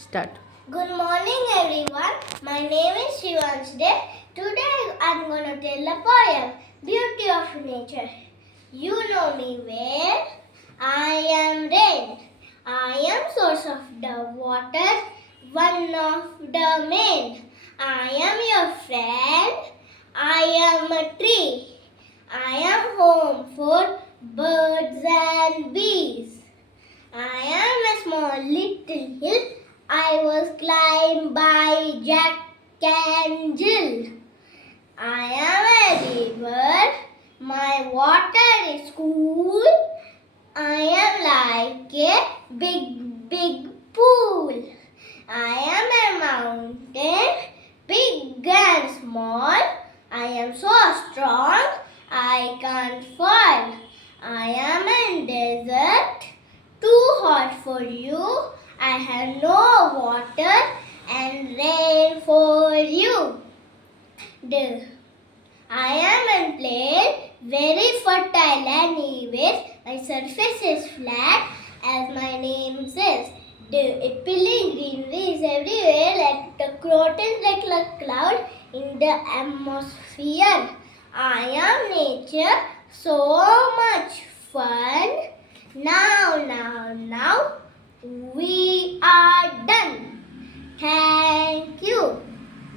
Start. Good morning, everyone. My name is Shivansh Day. Today I'm going to tell a poem, Beauty of Nature. You know me well. I am rain. I am source of the water, one of the main. I am your friend. I am a tree. I am home for birds and bees. I am a small little hill. I was climbed by Jack and Jill. I am a river. My water is cool. I am like a big pool. I am a mountain, big and small. I am so strong, I can't fall. I am in desert, too hot for you. I have no water and rain for you. I am in plain, very fertile and even. My surface is flat, as my name says. The appealing greenery is everywhere, like the curtains like a cloud in the atmosphere. I am nature, so much fun. Now, we